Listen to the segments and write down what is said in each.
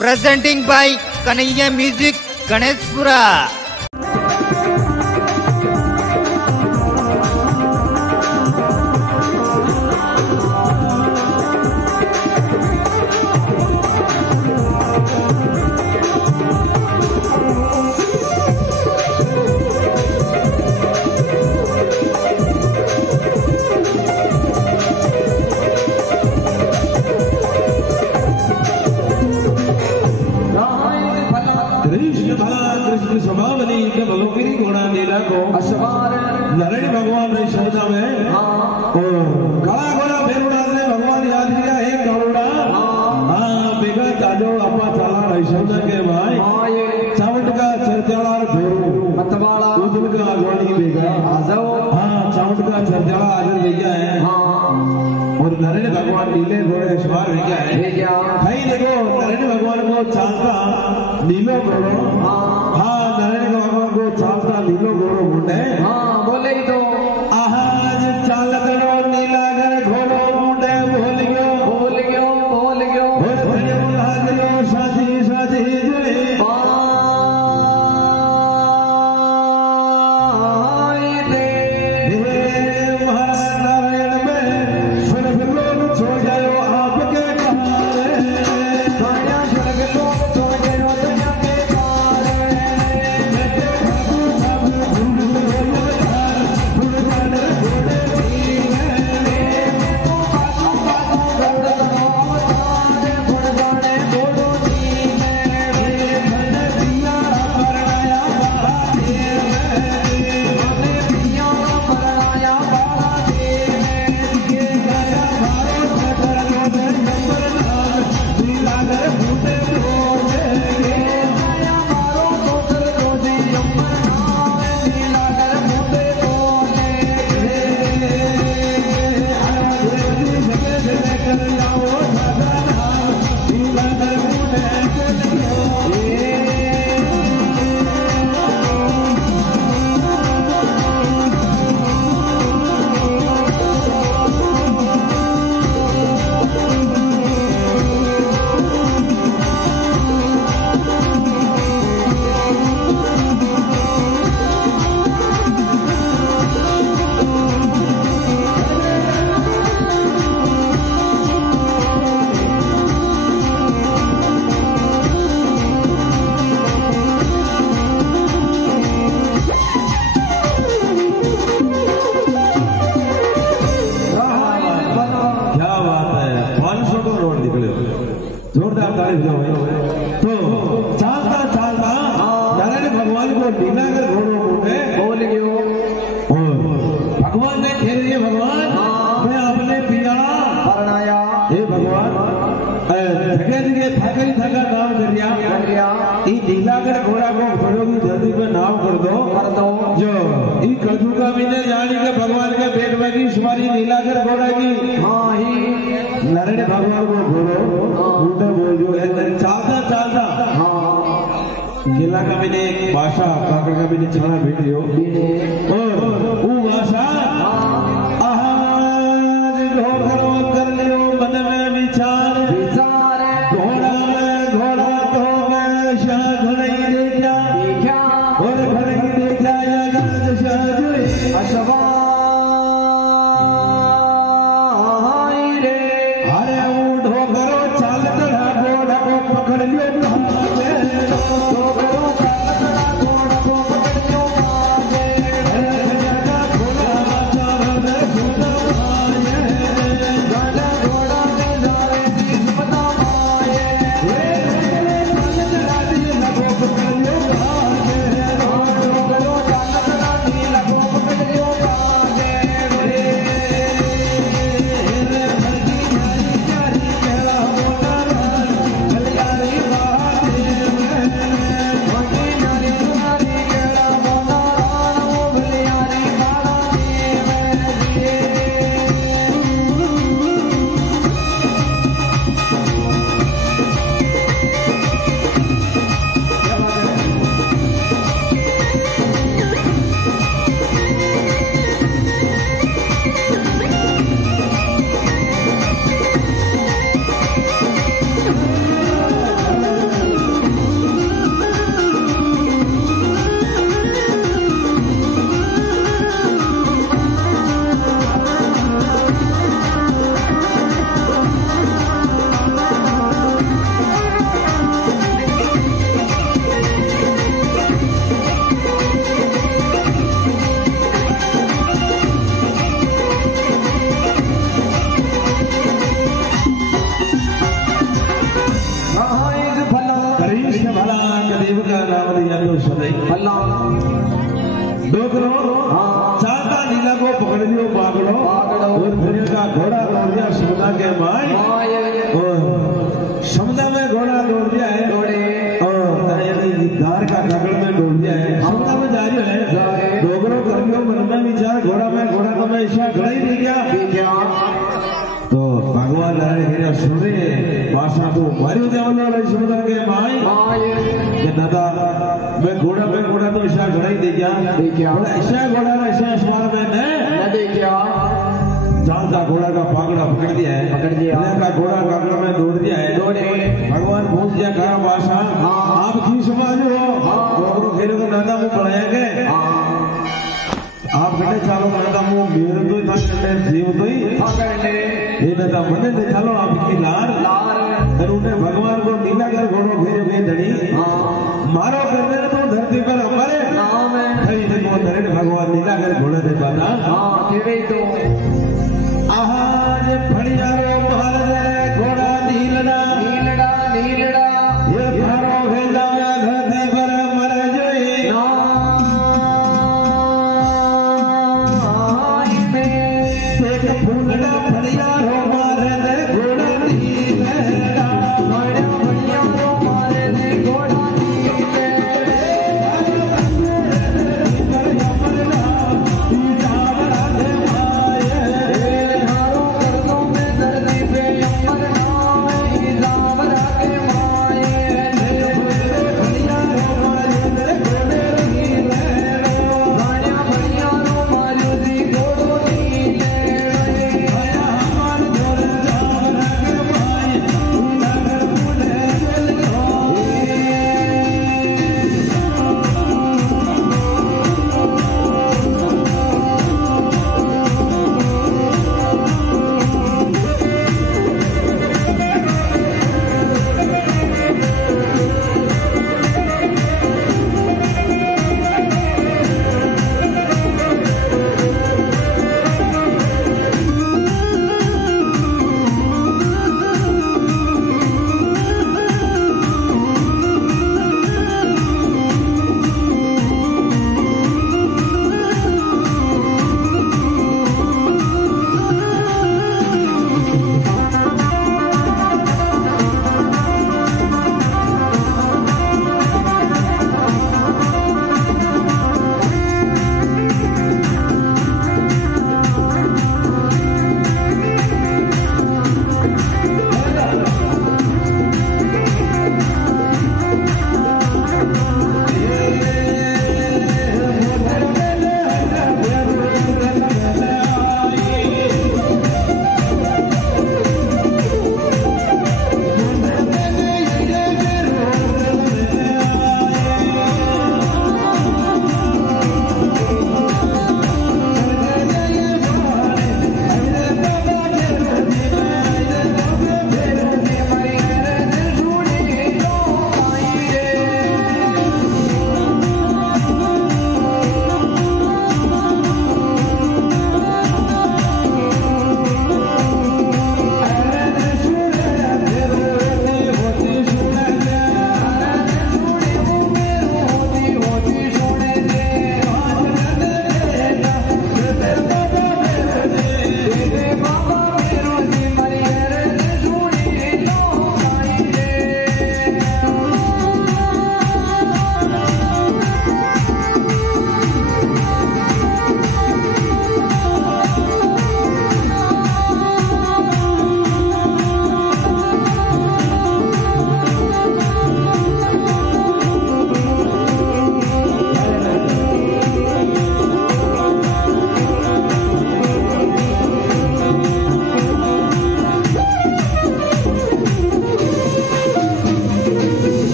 Presenting by Kanaiya Music, Ganeshpura. Narayan भगवान ने शब्द में काला घोड़ा बेरुड़ा ने भगवान याद किया है करोड़ा बेगा ताजो अपा चला रही शब्द के भाई चावट का चरत्याला फेरू मतवाला उदल का आगवानी बेगा आजो चावट का चरत्याला आजल ले गया है और नारायण भगवान नीले घोड़े सवार हो गया है भाई देखो नारायण भगवान को चालता नीलो घोड़ो नारायण भगवान को चालता नीलो घोड़ो मुंडे बोले तो आज चाल करो नीला घर घोड़ो मुंडे बोल गयो हाजरो साथी जुड़े महाराज नारायण में स्वर्ग लोग छो जाओ आपके कहारे स्वर्ग लोग छो जाओ दुनिया के जोरदार ताली बजाओ। तो चालता चालता नारायण भगवान को नीलागर घोड़ों में बोल गयो और भगवान ने खेल दिए भगवान मैं अपने पिया परनाया हे भगवान जगह जगह थकरी थका नाम कर दिया ई नीलागर घोड़ा को घोड़ों की धरती पर नाम कर दो जो ई कलयुग का मैंने जानी के भगवान के पेट में की सवारी नीलागर घोड़ा की ही नारायण भगवान को घोड़ो बोल जो है चालता चालता किला का मैंने एक भाषा काका का मैंने चला वीडियो और वो भाषा आज घोड़ो कर लियो मन में विचार घोड़ा तो मैं शाह घोड़ई देखा और घोड़ई देखा या गाज शाह जुए अशवा पकड़ लियो घोड़ा कृष्ण भला कदेव का नाम लिया तो सदैव डोकरो चाहता नीला को पकड़ लियो पागड़ो और फिर का घोड़ा दौड़ दिया समुद्र के माय और समुद्र में घोड़ा दौड़ दिया है और धार का कागड़ में दौड़ दिया है समुद्र में जा रही है डोकरो कर लियो मन में विचार घोड़ा तो मैं ईशा खड़ा ही नहीं गया तो भगवान नारायण सुने भाषा को मारी जावलो रे समुद्र के माय कि दादा मैं घोड़ा तो ईशा खड़ा ही नहीं गया ऐसा घोड़ा ऐसा सवार में न देखा चांद का घोड़ा का पागड़ा पकड़ दिया है का घोड़ा कागड़ में दौड़ दिया है भगवान पूछ दिया कहा भाषा आप की समाज हो खेल को नादा मुंह पढ़ाया गए आप बेटे चालो नादा मुंह मेरे तो था जीव तो ही ये नादा मने दे चलो आपकी लार और उन्हें भगवान को नीला कर घोड़ो घेरे हुए धनी मारो करने तो धरती पर हमारे कहीं नहीं वो धरे भगवान नीला कर घोड़े दे पाता तो आज फड़िया रो महाराज घोड़ा नीलड़ा ये भारो भेजा धरती पर मर जाए एक फूलड़ा फड़िया रो महाराज घोड़ा नीलड़ा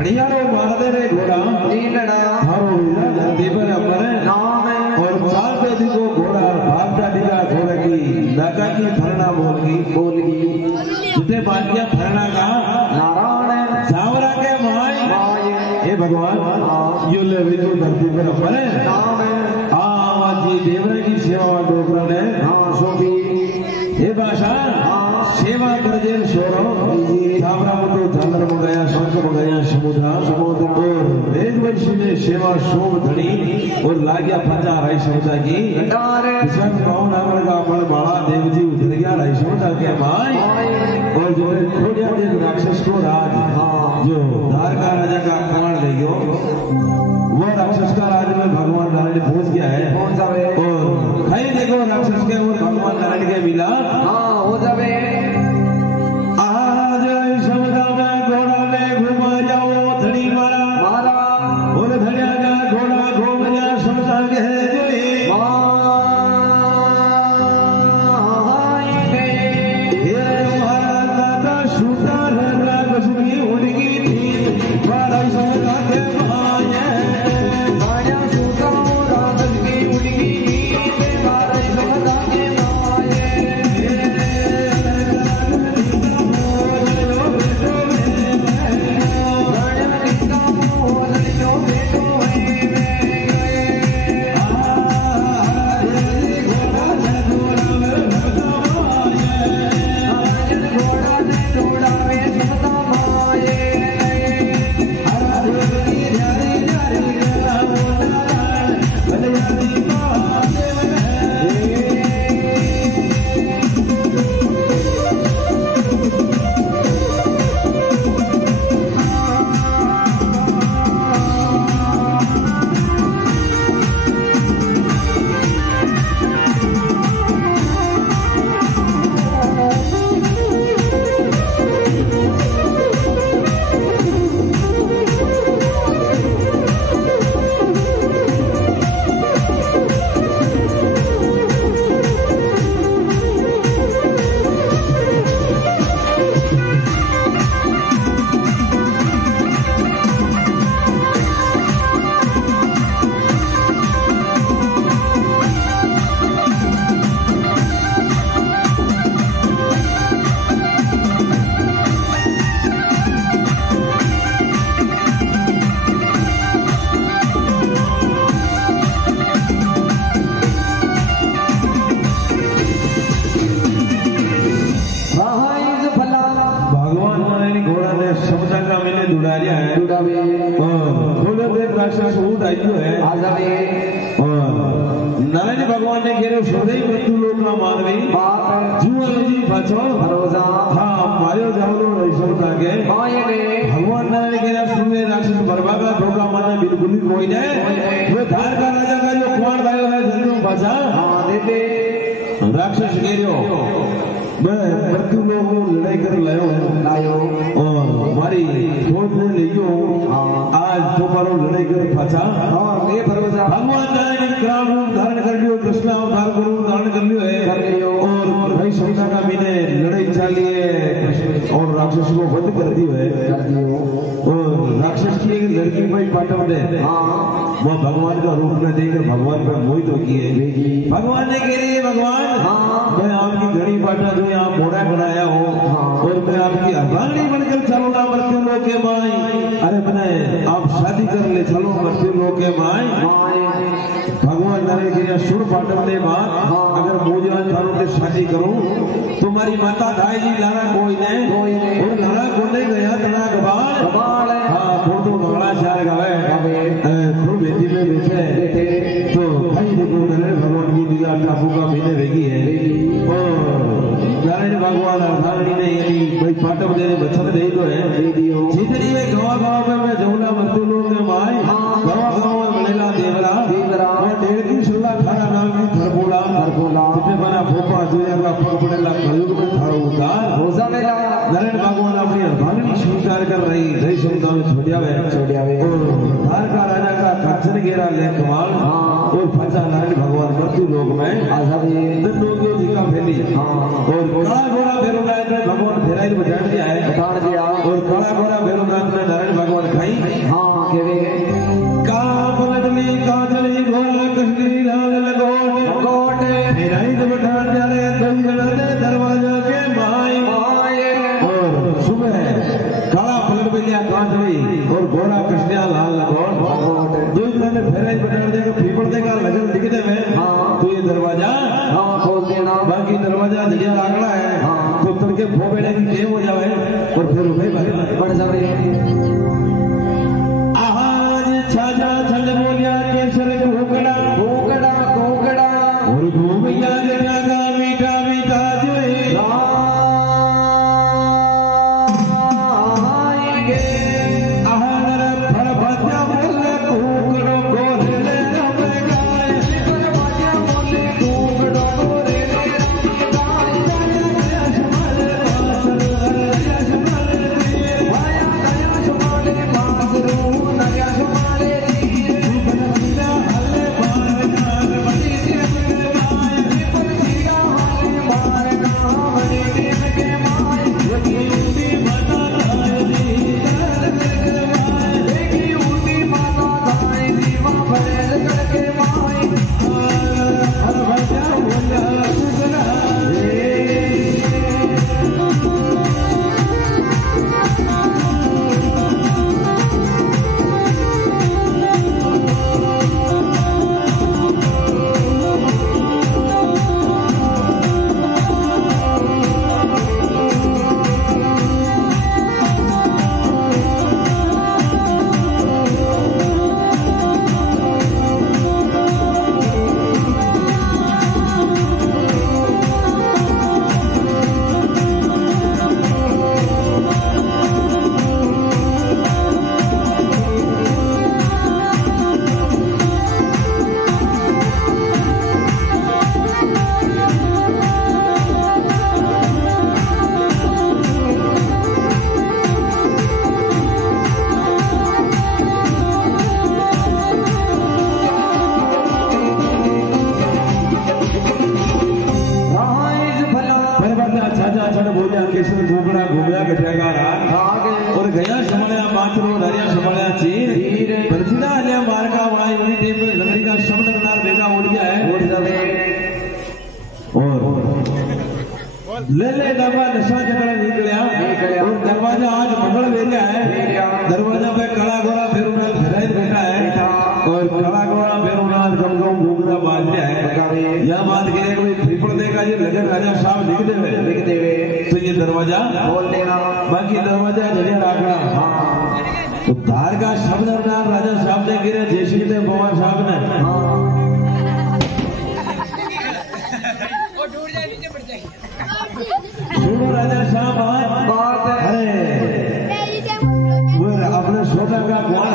फड़िया रो महाराज घोड़ा भगवान यो ले तो धरती पर अपने आवाजी देवरे की सेवा डोकरा ने हाँ सोपी हे भाषा सेवा करजे सोरो छावरा में तो झालर मंगाया शंख मंगाया समुद्र और वेदवंशी ने सेवा शोभ धनी और लाग्या पंजा राई समझा की विश्वास पावन अमर का अमर बाला देव जी उतर गया राई समझा के माय और जो खोड़िया देव राक्षस को राज जो द्वारका राजा का आक्रमण ले गयो वो राक्षस का राज में भगवान नारायण पहुंच गया है और कहीं देखो राक्षस के और भगवान नारायण के मिला हो जावे आज समुद्र में घोड़ा में घुमा जाओ धड़ी मारा और धड़िया का घोड़ा घूम जा समझा के नारायण भगवान ने घेरो सदैव मृत्यु लोक ना मानवी जुआजी पाछो भरोसा हां मायो जावलो रहीसो ताके भगवान नारायण घेरा सुने राक्षस बरबागा धोखा माने बिल्कुल ही कोई नहीं वो धार का राजा का जो कुमार भाई है जन्म भाषा हां देते राक्षस घेरो मैं मृत्यु लोक में लड़ाई कर लायो और मारी खोज में लियो आज तुम्हारो लड़ाई कर पाछा हां ये भरोसा भगवान नारायण क्राम रूप धारण कर लियो कृष्ण अवतार को रूप धारण कर लियो है और भाई सौदा का मीने लड़ाई चाली है और राक्षस को बंद कर दियो है और राक्षस की एक लड़की भाई पाटव दे वो भगवान का रूप में देखकर भगवान पर मोहित हो गई है भगवान ने कह रही है भगवान मैं आपकी घड़ी पाटा जो यहाँ मोड़ा बनाया हूँ और मैं आपकी अर्धांगिनी बनकर चलूंगा मृत्यु लोक के माई अरे बने आप शादी कर ले चलो मृत्यु लोक के माई भगवान नारायण के सुर पाटवने बाद अगर मुझे थारों से शादी करूं तुम्हारी माता धाई जी लारा कोई नहीं और लारा कोने गया तड़ा गबाल हाँ फोटो मंगला चार गावे तो बेटी में बैठे तो भाई देखो नारायण भगवान की दिया टापू का महीने रहेगी है और नारायण भगवान अर्धांगिनी ने यदि भाई पाटव दे बचन दे दो है जितनी ये गवा गवा में मैं जमुना मृत्यु लोक में माई गवा गवा में मिलेला देवरा मैं डेढ़ की सुल्ला खाना नाम की थरबोला जितने बना फोपा जोया का पग पड़ेला कलयुग में थारो उतार होसा मेला नारायण भगवान अपनी अर्धांगिनी स्वीकार कर रही दही समुद्र में छोड़िया और धार का राजा का कंचन घेरा ले कमाल और फंसा नारायण भगवान मृत्यु लोक में लोगियों जी का फैली और काला घोड़ा भैरवनाथ ने भगवान फेराई बजाड़ दिया है और काला घोड़ा भैरवनाथ ने नारायण भगवान खाई कामली काजली घोड़ा कश्मीरी लाल लगोट फेराई बजाड़ जाले दरवाजा के माई और सुबह काला पलट बेलिया काजली और घोड़ा कृष्णिया लाल लगोट दो ने फेराई बजाड़ देगा पीपल देगा लगन दिख दे में तो ये दरवाजा खोल देना बाकी दरवाजा जगह लागला है तो तड़के भो बेड़े की टेम हो जावे और फिर उठे बढ़ जावे आज छाजा छंड बोलिया केसर घोकड़ा घोकड़ा घोकड़ा और घूमिया जगा मीठा मीठा जोए आएंगे आहर फल भजा बोले घोकड़ो गोरे रमे गाय फल भजा बोले घोकड़ो गोरे और गया समल्या माचरो नरिया समल्या चीर बरसिदा ने मारका वाई उनी टेप लकड़ी का शब्द कनार बेगा उड़ गया है उड़ जावे और ले दरवा नशा चकड़ा निकलिया और दरवाजा आज मंगल वेला है दरवाजा पे काला गोरा फेरुनाथ घराई बैठा है और काला गोरा फेरुनाथ गमगम घूमता बाज रहा है यह बात के कोई त्रिपुर देगा ये लगन राजा साहब लिख देवे तो ये दरवाजा खोल देना बाकी दरवाजा जगह रखना तो धार का शब्द नाम राजा साहब ने गिरे जैसे ने भगवान साहब ने सुनो राजा साहब बात है वो अपने सोचा का कौन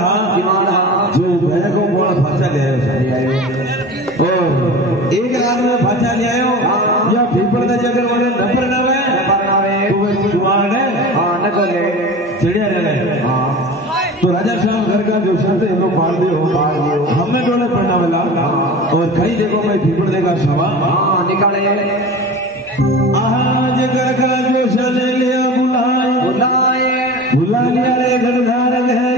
जो भैया को कौन फंसा ले आयो एक रात में फंसा ले आयो या पीपल का जगह वाले नंबर ना चिड़िया रहे तो राजा साहब घर का जो शर्त है लोग मार दियो हमें डोले पड़ना वाला और कहीं देखो मैं पीपल देगा सवा निकाले आज घर का जो चले लिया बुला लिया रे गणधार है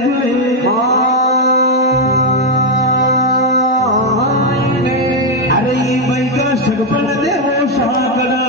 अरे ये भाई का सगपन देवो शाकड़ार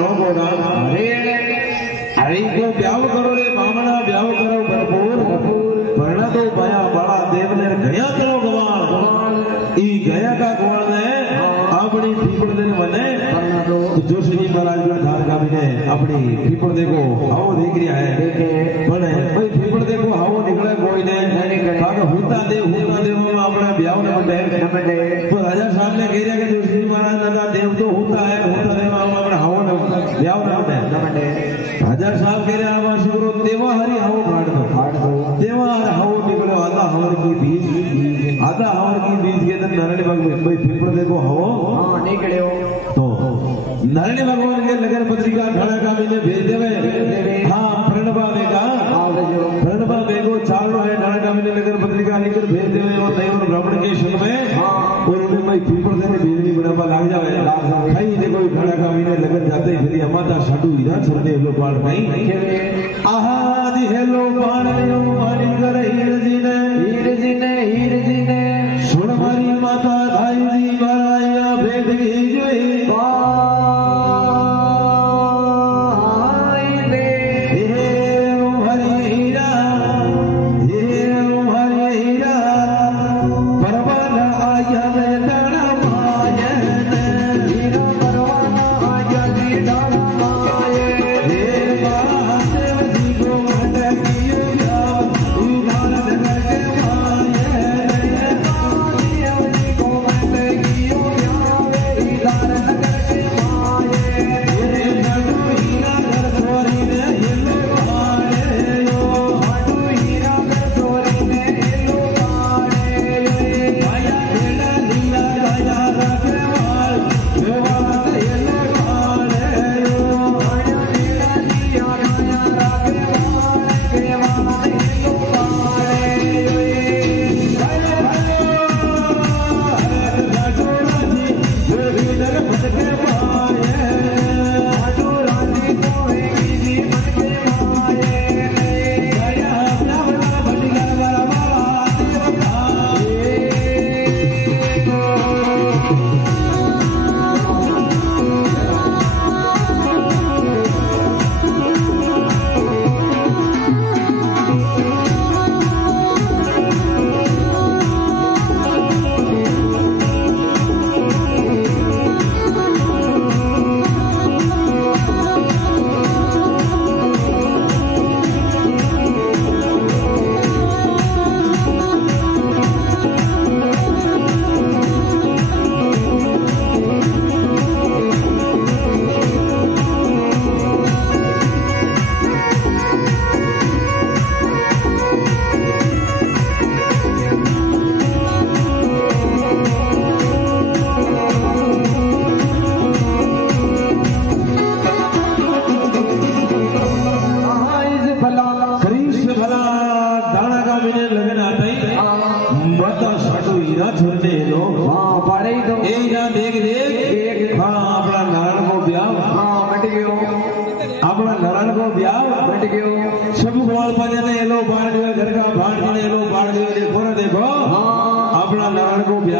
लोगोड़ा अरे को ब्याह करो रे मामना ब्याह करो भरपूर भरना तो पाया बड़ा देव ने गया करो गवान ई गया का गवान है अपनी पीपल देने बने तो जोशी जी महाराज ने धार का भी अपनी पीपल देखो आओ देख रहा है बने भाई पीपल देखो आओ निकले कोई ने काका होता दे अपना ब्याह ने बने तो राजा साहब ने कह रहा कि जोशी जी महाराज ने देव तो होता है देव अपना हाव ने ब्याह ने बने राजा साहब कह रहे हैं शुक्रो देवा हरि हाव फाड़ दो देवा हर हाव निकलो आधा हवर की बीज के अंदर नारायण भगवान भाई पीपल देखो हाव हां निकले हो तो नारायण भगवान के नगर पत्रिका खड़ा का मैंने भेज देवे हां प्रणबा बेगो चालो है नारायण का मैंने नगर पत्रिका लेकर भेज देवे और देव ब्राह्मण के शन में और उन्हें भाई पीपल देने बिजली बनावा लाग जावे कहीं देखो खड़ा का मैंने लगन जाते ही फिर अमाता साडू हीरा छोड़ने लो पाड़ नहीं आहा दी हेलो पाड़ लो मारी कर हीर जी ने सुन मारी माता धाई जी माराया भेद की जोई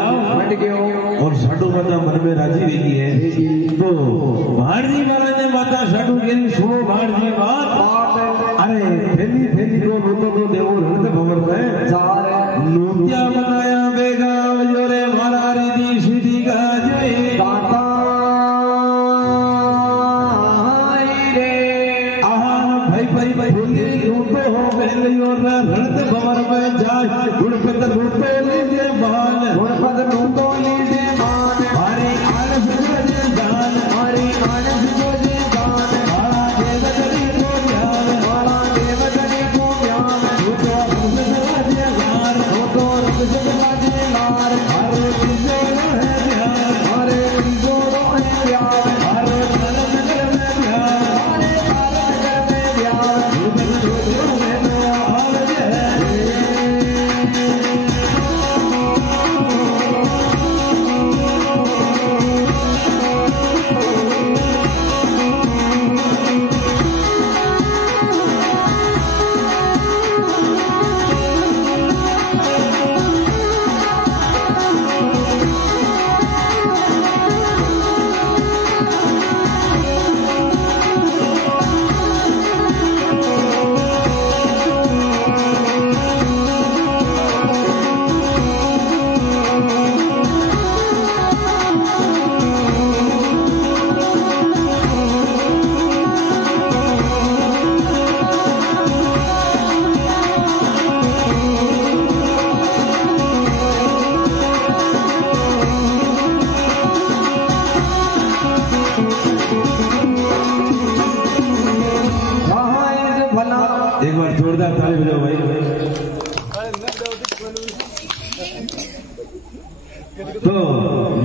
और साडू माता मन में राजी रही है तो भाणजी महाराज ने माता साडू के सुनो भाणजी बात अरे थैली को लोटो तो देवो रणत भवर में नोतिया बनाया बेगा जोरे मारा रिदी सीधी का जय दाता रे आहा भाई बोली लोटो हो पहले और रणत भवर में जाए गुणपत लोटो लीजिए बाल गुणपत लोटो लीजिए This is तो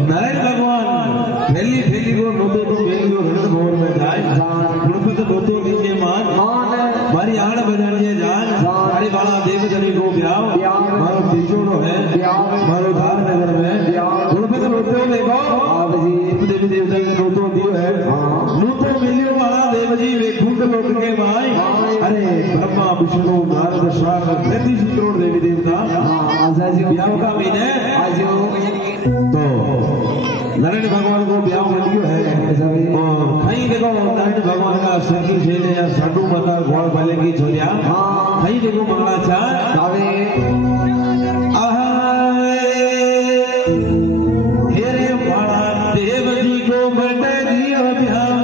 नारायण भगवान फैली फैली को नोतो तो मेली को हृदय मोर में जाए गुणपत नोतो नीचे मान मारी आड़ बजानिए जान मारी बाला देव जनी को ब्याव मारो बिछोड़ो है मारो धार नगर में गुणपत नोतो देखो देवी देवता ने नोतो दियो है नोतो मिलियो वाला देव जी वे खूब लोट के भाई अरे ब्रह्मा विष्णु नारद शारद 33 करोड़ देवी देवता ब्याव का महीने तो नारायण भगवान को ब्याह मिलियो है और कहीं देखो नारायण भगवान का सखी छेले या साधु माता घोड़ वाले की छोरिया कहीं देखो मंगलाचार हेरे वाला देव जी को बटे दियो ब्याह